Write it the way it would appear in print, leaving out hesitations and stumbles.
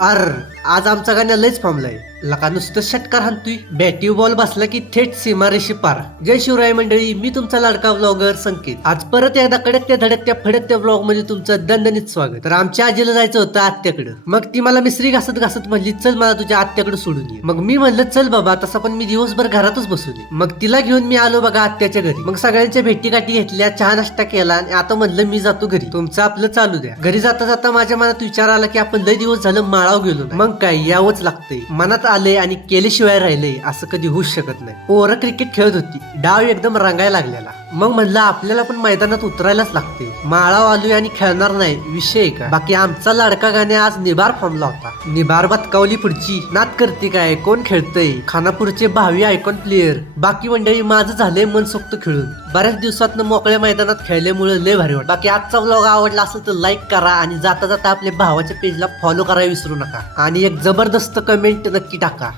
अर आज आमचा गाण्या लयच फॉर्मलाय. लका नुसतं षटकार हाणतोय. बॅटिव बॉल बसला की थेट सीमारेषे पार. जय शिवराय मंडळी, मी तुमचा लाडका व्लॉगर संकेत. आज परत एकदा कडकत्या धडकत्या फडकत्या व्लॉग मध्ये तुमचं दणदणीत स्वागत. तर आमच्या आजीला जायचं होतं आत्याकडं. मग ती मला मिसरी घासत घासत म्हणली, चल मला तुझ्या आत्याकडे सोडून ये. मग मी म्हणलं चल बाबा, तसा पण मी दिवसभर घरातच बसून ये. मग तिला घेऊन मी आलो बघा आत्याच्या घरी. मग सगळ्यांच्या भेटीगाठी घेतल्या, चहा नाश्ता केला आणि आता म्हणलं मी जातो घरी, तुमचं आपलं चालू द्या. घरी जाता जाता माझ्या मनात विचार आला की आपण लय दिवस झालं माळाव गेलो नाही. मग काय यावंच लागतंय. मनात आले आणि केल्याशिवाय राहिले असं कधी होऊच शकत नाही. पोरं क्रिकेट खेळत होती, डाव एकदम रंगायला लागलेला. मग म्हणलं आपल्याला पण मैदानात उतरायलाच लागते. माळाव आलोय आणि खेळणार नाही विषय का. बाकी आमचा लाडका गाणे आज निबार फॉर्मला होता. निबार बतकावली पुढची. नात करते काय, कोण खेळतय, खानापूरचे भावी आयकॉन प्लेयर. बाकी मंडळी माझं झालंय मनसोक्त खेळून. बऱ्याच दिवसात मोकळ्या मैदानात खेळल्यामुळे लय भारी वाटत. बाकी आजचा व्लॉग आवडला असेल तर लाईक करा आणि जाता जाता आपल्या भावाच्या पेजला फॉलो करायला विसरू नका आणि एक जबरदस्त कमेंट नक्की टाका.